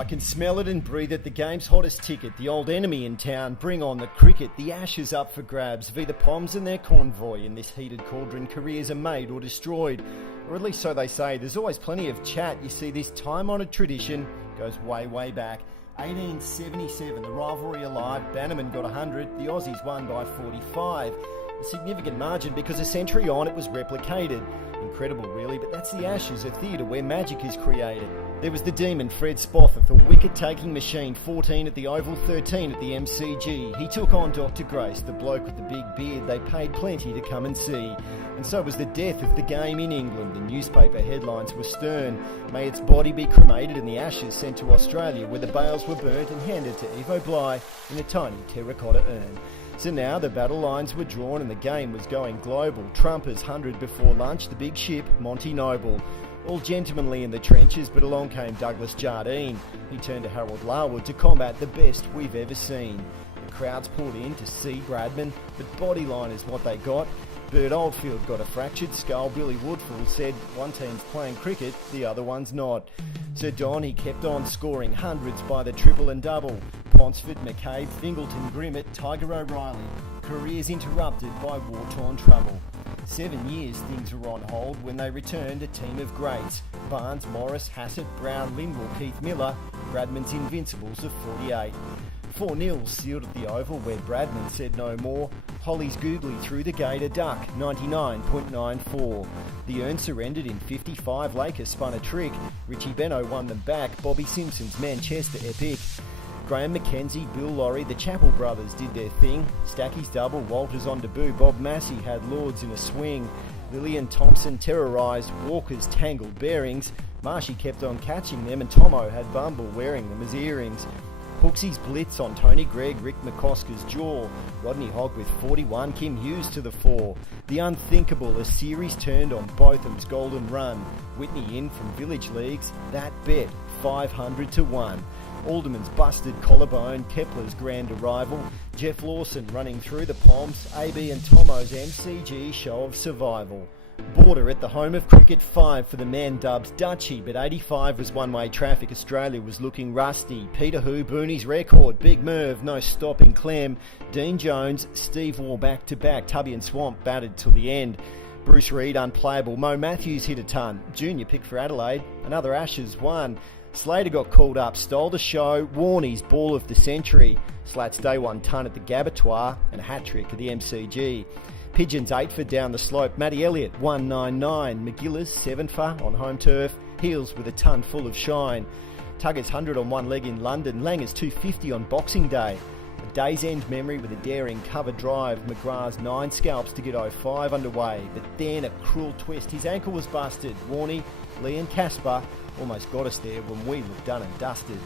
I can smell it and breathe it, the game's hottest ticket, the old enemy in town, bring on the cricket, the Ashes up for grabs, v the Poms and their convoy. In this heated cauldron, careers are made or destroyed, or at least so they say. There's always plenty of chat. You see, this time-honoured tradition goes way, way back. 1877, the rivalry alive, Bannerman got 100, the Aussies won by 45. A significant margin because a century on it was replicated. Incredible really, but that's the Ashes, a theatre where magic is created. There was the demon Fred Spofford, a wicket-taking machine, 14 at the Oval, 13 at the MCG. He took on Dr. Grace, the bloke with the big beard they paid plenty to come and see. And so was the death of the game in England. The newspaper headlines were stern. May its body be cremated and the ashes sent to Australia, where the bales were burnt and handed to Evo Bly in a tiny terracotta urn. So now the battle lines were drawn and the game was going global. Trumpers 100 before lunch, the big ship, Monty Noble. All gentlemanly in the trenches, but along came Douglas Jardine. He turned to Harold Larwood to combat the best we've ever seen. The crowds poured in to see Bradman, but bodyline is what they got. Bert Oldfield got a fractured skull. Billy Woodfull said one team's playing cricket, the other one's not. Sir Don, he kept on scoring hundreds by the triple and double. Ponsford, McCabe, Fingleton, Grimmett, Tiger O'Reilly. Careers interrupted by war-torn trouble. 7 years things were on hold when they returned, a team of greats. Barnes, Morris, Hassett, Brown, Lindwall, Keith Miller, Bradman's Invincibles of 48. 4-0 sealed at the Oval where Bradman said no more. Holly's googly through the gate, a duck, 99.94. The urn surrendered in 55, Lakers spun a trick. Richie Beno won them back, Bobby Simpson's Manchester epic. Graham McKenzie, Bill Laurie, the Chappell brothers did their thing. Stacky's double, Walters on debut, Bob Massey had Lords in a swing. Lillian Thompson terrorised Walker's tangled bearings. Marshy kept on catching them and Tomo had Bumble wearing them as earrings. Hooksy's blitz on Tony Gregg, Rick McCosker's jaw. Rodney Hogg with 41, Kim Hughes to the fore. The unthinkable, a series turned on Botham's golden run. Whitney in from village leagues, that bet 500 to 1. Alderman's busted collarbone, Kepler's grand arrival. Jeff Lawson running through the Poms, AB and Tomo's MCG show of survival. Border at the home of cricket, 5 for the man dubs Dutchy, but 85 was one-way traffic. Australia was looking rusty. Peter Hu, Booney's record, Big Merv, no stopping Clem. Dean Jones, Steve Waugh back-to-back, Tubby and Swamp batted till the end. Bruce Reid unplayable, Mo Matthews hit a ton. Junior pick for Adelaide, another Ashes won. Slater got called up, stole the show, Warney's ball of the century. Slats day one ton at the Gabatoir and a hat-trick at the MCG. Pigeons 8 for down the slope, Matty Elliott 199, McGillis 7 for on home turf, Heels with a ton full of shine. Tugger's 100 on one leg in London, Langer's 250 on Boxing Day. A day's end memory with a daring cover drive, McGrath's 9 scalps to get 05 underway, but then a cruel twist, his ankle was busted. Warney, Lee and Casper almost got us there when we looked done and dusted.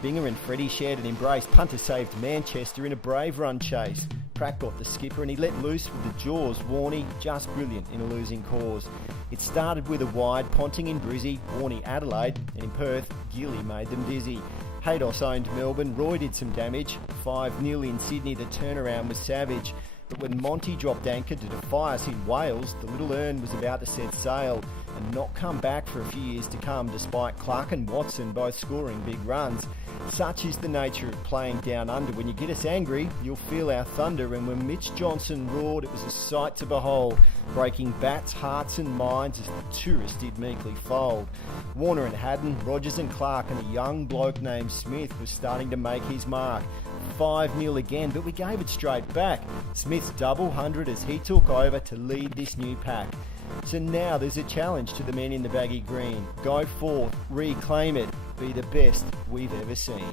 Binger and Freddie shared an embrace, punter saved Manchester in a brave run chase. Pratt got the skipper and he let loose with the jaws. Warney just brilliant in a losing cause. It started with a wide, Ponting in Brizzy, Warney Adelaide, and in Perth, Gilly made them dizzy. Haydos owned Melbourne, Roy did some damage. 5-0 in Sydney, the turnaround was savage. But when Monty dropped anchor to defy us in Wales, the little urn was about to set sail and not come back for a few years to come, despite Clark and Watson both scoring big runs. Such is the nature of playing down under. When you get us angry, you'll feel our thunder, and when Mitch Johnson roared, it was a sight to behold, breaking bats, hearts and minds as the tourists did meekly fold. Warner and Haddon, Rogers and Clark, and a young bloke named Smith was starting to make his mark. 5-0 again, but we gave it straight back. Smith's double 100 as he took over to lead this new pack. So now there's a challenge to the men in the baggy green. Go forth, reclaim it, be the best we've ever seen.